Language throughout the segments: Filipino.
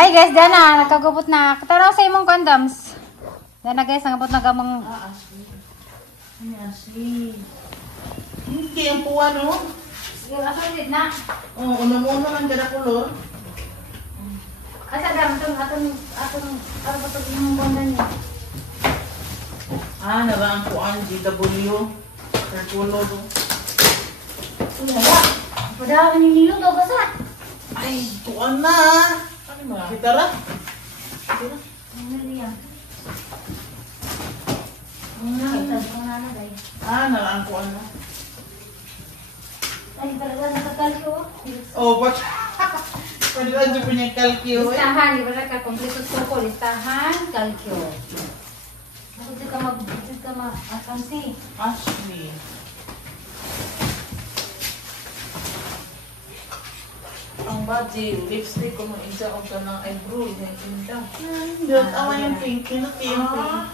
Hi guys, Dana, nagkagupot na. Katanaw sa imong condoms. Dana guys, nagabot na gamang... Ashley. Hindi ang puwa, no? Asan na? Oo, unang-una man kada kulor. Asa dam, atong imong kondom niya. Narang kuan, GW. Per kulor. Wala. Padaan yung nilo, daw basa. Ay, kuan na. Gitara. Ano niya? Narang kuan na. Ay, talaga nakakalyo. Oh, what? Pwede lang dyan po niyang kalkyo. Listahan, di ba ka kompleto ko? Listahan, kalkyo. Bakit ka mag-akansi? Ashley. Ang body, lipstick ko mo isa o ka ng eyebrow, yung tinta. Diyos, awa yung pink, pinuti yung pink.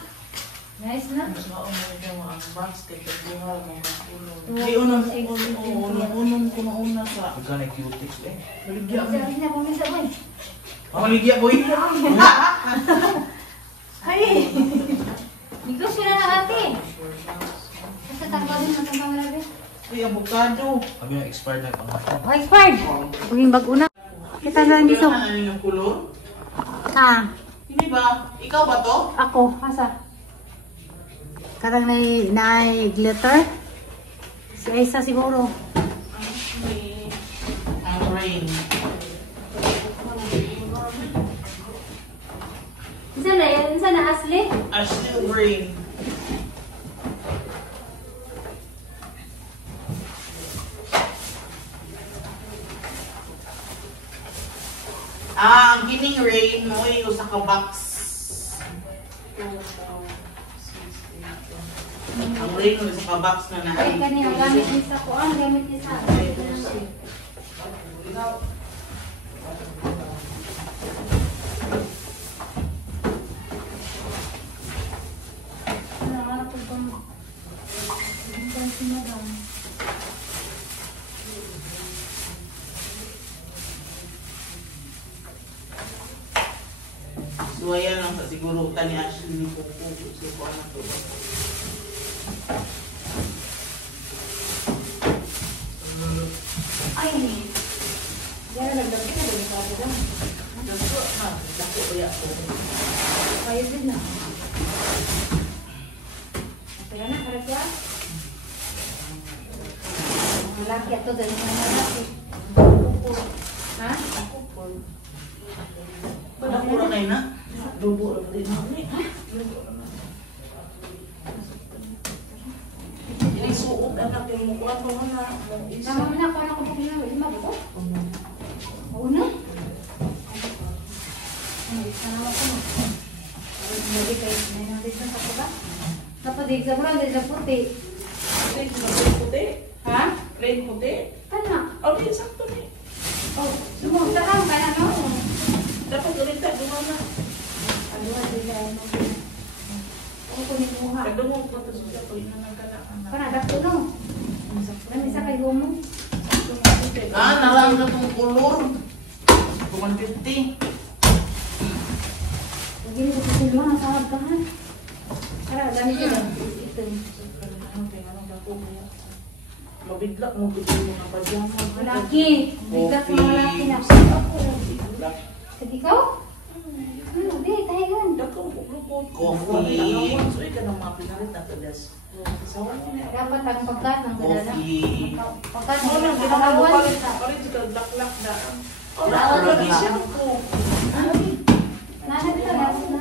Nice na. Mas maumay ka mo ang basket at buhal mo ang ulong. Di unang ko na una sa... Ikaw na cutics eh. Maligya mo. Sabi na, puminsa boy. Maligya, boy. Ay! Negosyo na lang ate. Basta takbalin mo sa mga labi. Ay, avocado. Sabi na expired na pang ako. Oh, expired. Paging bag-una. Kita lang dito. Ano yung kulor? Ha? Hindi ba? Ikaw ba to? Ako. Asa? Karang na glitter. Si Aisa siguro. Ashley. Ang rain. Isa na yan? Isa na Ashley? Ashley rain. Ang gining rain mo ay usa ka box. Ang rain mo usa ka box na na. Ay, kanina. Gamit niya sa kuan. Gamit niya sa... So ayan lang sa siguro tani Ashley ni Coco. So ko ano to. Ay, yan na nagdagdag na ba yung sabi lang? Dako ba ya ko? Kayo din na. Pero na, harap yan. Malaki ato dahil mga malaki. Ha? Dako na kayo na. Dubo lang din mo ni. Ini suot anak yung mukha ko na. Nama mo na, paano ko pong lima ko? Una? Ay, sana ako na. Hindi kayo, may natin sa ba? Napadig sa brown, sa puti. Plain puti. Ha? Plain puti. Kana? Okay, sakto ni. Oh, sumunta lang, kaya no? Dapat ulitan dumana. Ano, hindi kaya no? Ako ko ni Kuha. Kadungog ko to sa ko ina nang kana. Kana, dakto no? Ano isa kay Gomo? Narang na tong kulor. 150. Hindi mo sa silwa, nasa hagkahan. Tara, gamit yun. Ito. Mabigla mo gusto mo ng pajama. Malaki. Bigla ko malaki na. Sa ikaw? Ano, di, tayo yun. Coffee. So, ika nang mga pinalit na tadas. Dapat ang pagkat ng kadala. Coffee. Pagkat Ano ng lang, kadalawan. palit ito, laklak na. Wala, lagi siya ko. Nana dito, nasa na.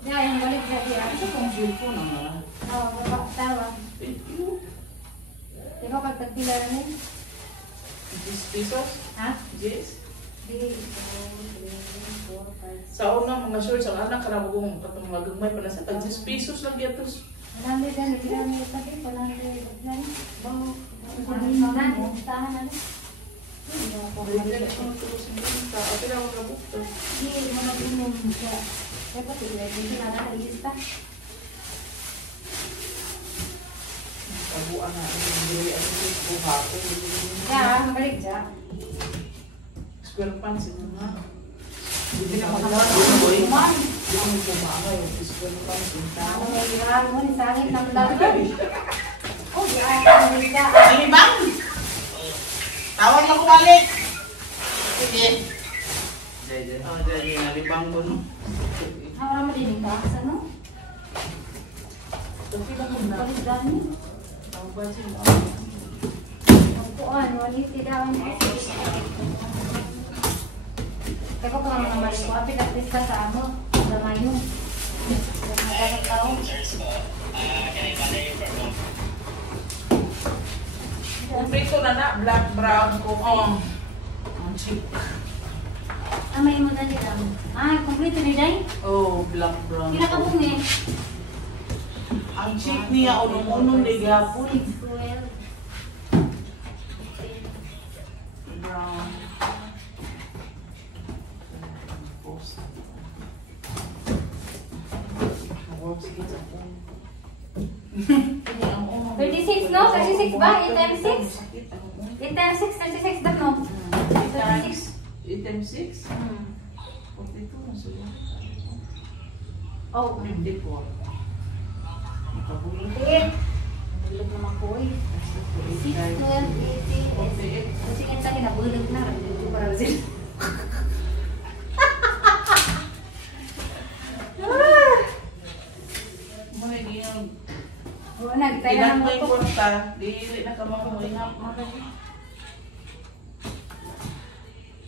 Diyan, yung balik sa diyan. Ito kong cellphone ang mga. Oo, baba, tawa. Thank you. Di ba pagpagpila na yun? 10 pesos? Ha? Yes. Di. Sa unang mga shorts, ang anak ka na magong katong mga gagmay pala sa tag 10 pesos lang yatos. Malami dyan, nagilami ito din. Malami dyan. Malami, tahan na rin. Ate na ako kabukto. Hindi mo nag-inom siya. Dapat ilagay na nakalista. Kabuan na ang dili ang buha ko. Ya, balik dyan. Square pants ito nga. Hindi na Hindi boy. Man. mo kumama yung square pants yung tao. Ako may hirap mo ni sangit ng dagat. Oh, di ay ang nila. Alibang! Tawag mo ko balik! Sige. Jay. Oh, dali, alibang ko no. Hawala mo din ka sa no? Tapi lang mo na. Palit dani. Ang budget mo. Ang kuan, wali tidawan mo. Teko pa naman naman ko, apit at lista sa amo. Sa mayo. Nagalang tao. Kumplito na na, black, brown, coffee. Ang cheap. Amay mo na nila. Ah, complete ni Day? Oh, black, brown. Pila ka bungi? Ang cheap niya, unong-unong di gapon. 12. Brown. Post. Sige, sa phone. 36 no? 36 ba? 8 times 6? 8 times 6, 36 daw no? 36. 8 times 6? Hmm. 42 na sila. Oh, 54. Nakabulong. 8. Bulog naman ko eh. 6, 12, 18. Kasi nga tayo nabulog na. Rabulog ko para sila. May ginang Oo, nagtayo na Ilan mo mo yung ito. kurta, dili na ka makuha nga makanya.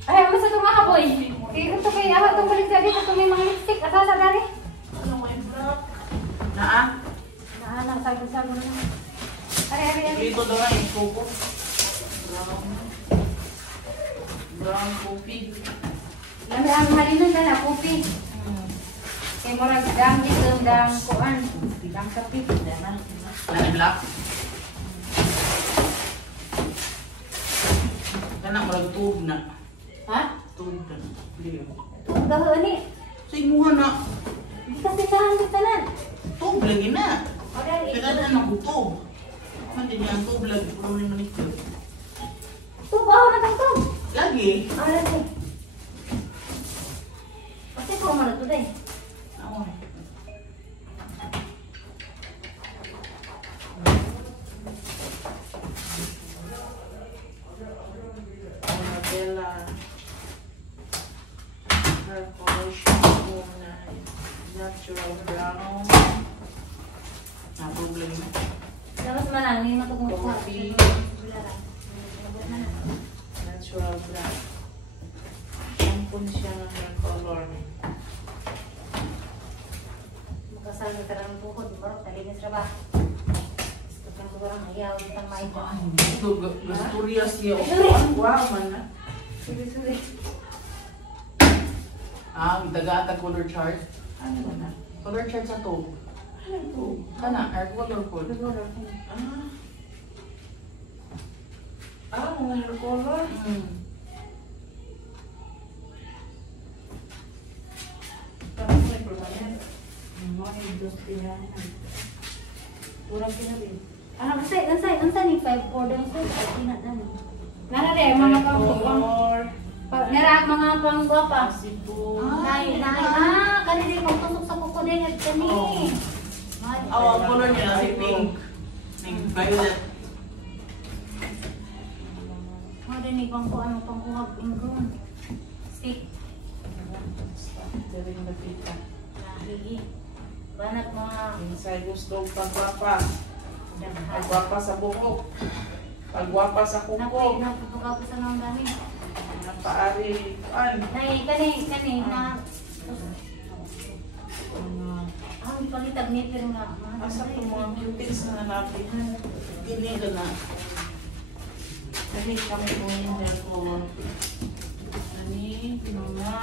Ay, ano sa itong mga boy? Kaya ito kay awa itong balik dali. Ito may mga lipstick. Asa sa dali? Ano mo yung black? Naa? Naanak, sago-sago na naman. Ari. Dito daw na yung coco. Brown. Brown coffee. Lami ang halinon na na, kopi. Kaya mo lang dang dito, dang kuan. Dang kapit. Dang Ano black? Kana mo lang tube na. ha? Tube na. Dili. Tug daho ni. Sa imuha na. Di kasi tahan di tanan. Tube lagi na. O dali. Kaya na ang tube. Mandi niya ang tube lagi. Puro ni manikod. Tug baho na tang tug. Lagi. O dali. Kasi ko mo na to day. Ako. Bella. Her color shampoo na natural brown. Problem na. Dapat manang ni matugong sa. Coffee. Natural brown. Shampoo siya ng hair color. Makasal na tarang buhod. Barok taligas ra ba? Gusto kang barang ayaw. Ditang maida. Ito, Gastoria siya. Wow, man na. Suri. Daga color chart. Ano ba na? Color chart sa to. Ano to? Kana, air color code. Hair color? Tapos may permanent. Kurang kinabin. Ah, unsay ni 5 order sa pina na. Nara re mga pang nara mga panggwapa. Cebu. Nay, kani din magtusok sa kuko din at kani. Ang color niya si pink. Pink violet. Ano din ni pangko ano pangkuhag ingon. Stick. Dari na kita. Higi. Banat mga Insay gusto pagwapa. Pagwapa sa buhok. Pagwapa sa kuko. napupagaw sa mga dami. Napaari. An. Nay, kani na ang palitag ni pero nga. Asa itong mga cuties na nalapit. Dili ka na. Dali kami kunin niya ko. Ani, mga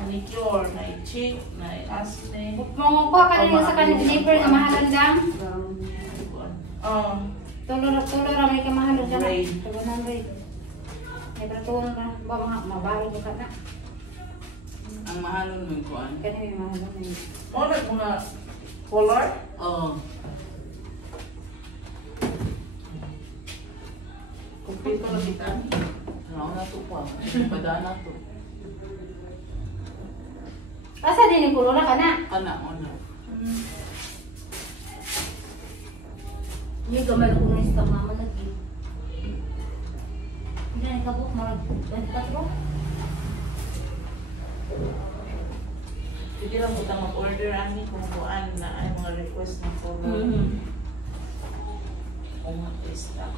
manicure, na i-cheek, na i-acne. Mga ko kanina sa kanina deliver nga mahalan dam. Oh, Tulo ra may kamahalan dam. Raid. Tugunan raid. Ay peratuon ka ba mga mabahay ko ka na. ang mahalon mo kuan. Kani may mahalan na. Oh, mga color? Oo. Kumpito na kita. Ano na to pa. Padaan na to. Asa din yung kulura ka na? Ana, ana. Yung gamay ko ng isang mama lagi. Hindi na ikabok mo nag-24. Hindi lang po mag-order ani kung kuan na ay mga request na color. O mag-stock.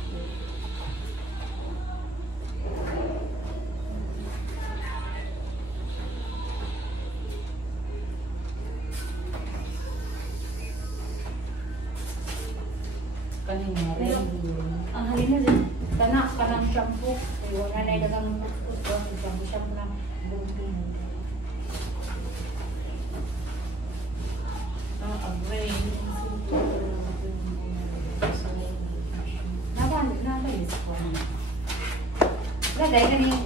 Kanina rin. Ang halin na din. Kanang shampoo. Iwan na na yung shampoo. Shampoo na. Ang rain. Nabalik. Lagay ka niyo.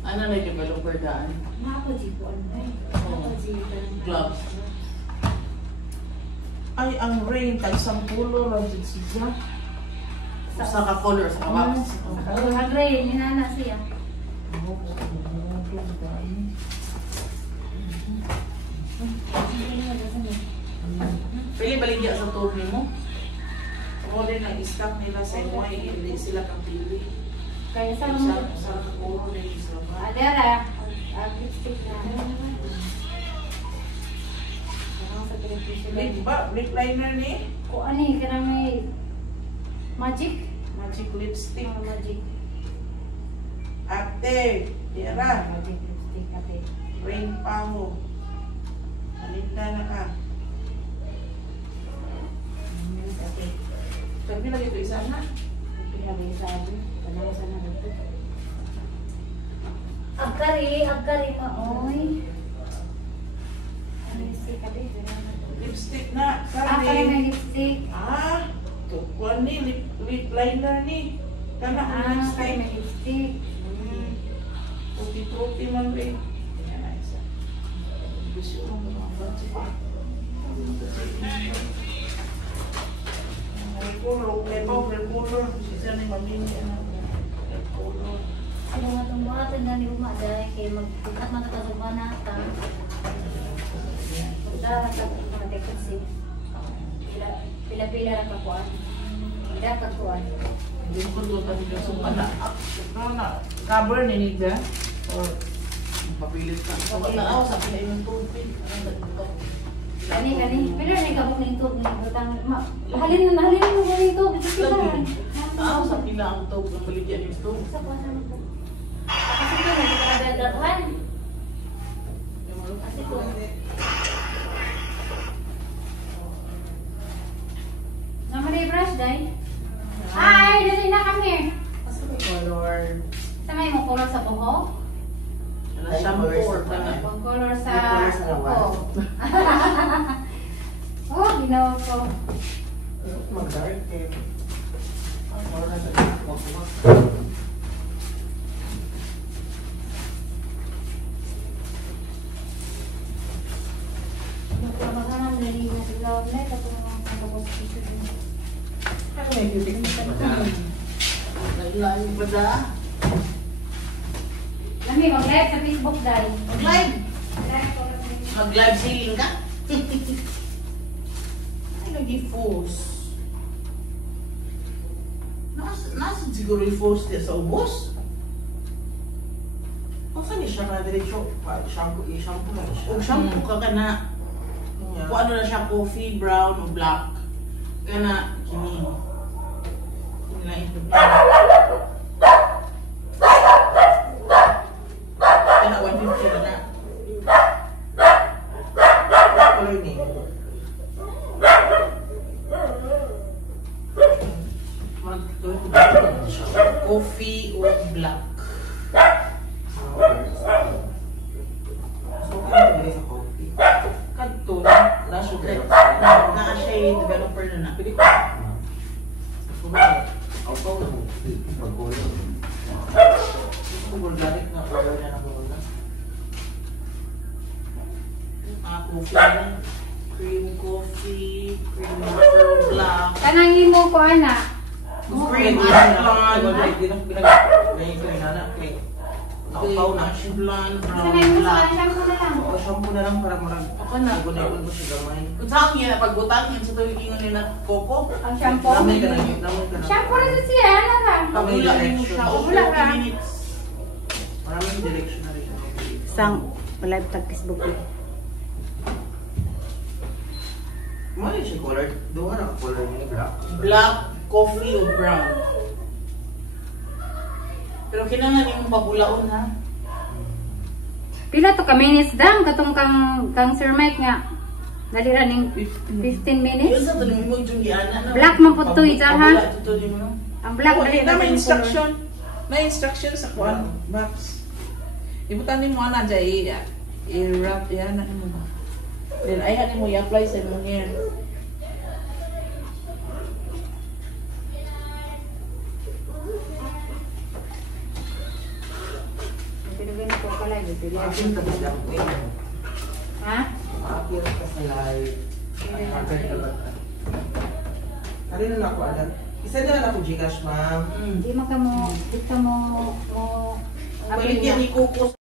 Ano na developer daan? Nakapajipuan. Gloves. Ay, ang rain, tag 10 lang din siya. Sa ka-color, sa ka-box. Ang rain, hinana siya. Pili baligya sa turni mo. Mo din ang stock nila sa MY, hindi sila kang pili. Kaya sa Sa ka-color din sila. Adera, lipstick na. Lip liner ni? Kung ano yung kaya may magic? Magic lipstick. Magic. Ate, tira. Magic lipstick ate. Rain Paho. Malinda na ka. Ate. Sabi lagi ito isa na. Pinabay sabi. Panawasan na dito. Agkari maoy. Lipstick ate. Lipstick na. Kari may lipstick. Tukuan ni, lip liner ni. Kana ang Kari lipstick. may lipstick. Tuti-tuti man rin. Yan na isa. Gusto mo mga budget. May color, may powder color. Isa na yung mamili. May color. Ano nga itong buhatan na ni Umaday kay magpukat matakasama na ata. Pagdarang ka mga dekasi. Pila-pila na kakuan. Pila kakuan. Hindi mo kundutan nila sa mana. Cover ni Nida. Or papilit ka. Kapag naaw sa pinay ng tubig. Kani. Pero ni kabuk ning tub ni butang halin mo gani tub dito kita. Naaw sa pila ang tubig. Ang baligyan yung tubig. Sa kuan mo. Kasi ko na para datuhan. Kasi ko. Naman ay brush dai. Hi, dali na kami. Color. Sa may mo color sa buhok. Shampoo or kana. Pang color sa buhok. Oh, ginawa ko. Mag-dark eh. Magkamaganang nali na sila ulit. Ako naman pagkabos dito din. Ano may beauty ka? Naglaing ba da? Lami, mag-live sa Facebook dahil. Mag-live? Mag-live ceiling ka? Ay, nag-i-force. Nasa siguro i-force niya sa ubos? Kung saan siya na diretsyo? I-shampoo na siya. Kung shampoo ka ka na, kung ano na siya, coffee, brown, o black, ka na, kini. Kini na ito. Ka na, 150 na na. Color niya. Coffee or black. So, kung hindi sa coffee. Kadto na siya na siya yung developer na na. Pwede ko. Auto na mo. Mag-color. Kung organic na color na na. Coffee na. Cream coffee, cream pearl black. Kanang imo ko ana. Cream Kaya ash lang, blonde. hindi na pinag-ganyan ko yung anak. Kaya naupaw na. Ash blonde, Sa brown may mo sa black. shampoo na lang. O shampoo na lang para marag. Ako na. Gunay-gun ko siya gamay. Kung saan yan, pagbutang yan sa tuwing ingon nila Coco. Ang shampoo. Damay ka na. Damay ka na. Shampoo na sa siya, ano ra? Pabula mo siya o Wala ka. 30 minutes. Maraming direction na rin siya. Sang live tag Facebook eh. Mali siya color. Doon na color niya black. Black, coffee o brown. Pero kailangan yung pabulaon ha. Pila to ka minutes dam katong kang Sir Mike nga. Dali ra ning 15 Yun minutes. sa tanong mo yung giana. Black man po to, Iza, ha? Pabula ito din mo. Ang black Oh, dali na ra may ning instruction. May instruction sa kuan box. Ibutan mo ana jay i-wrap yan na mo. Then ay hani mo i-apply sa imong hair. Pero ganito ko pala dito. Akin tapos lang ko yun. Ha? Akin ka sa live. Agad na ba? Ano na ako agad? Isa na lang ako Gcash, ma'am. Di man ka mo, dito mo Balik yan ni Coco.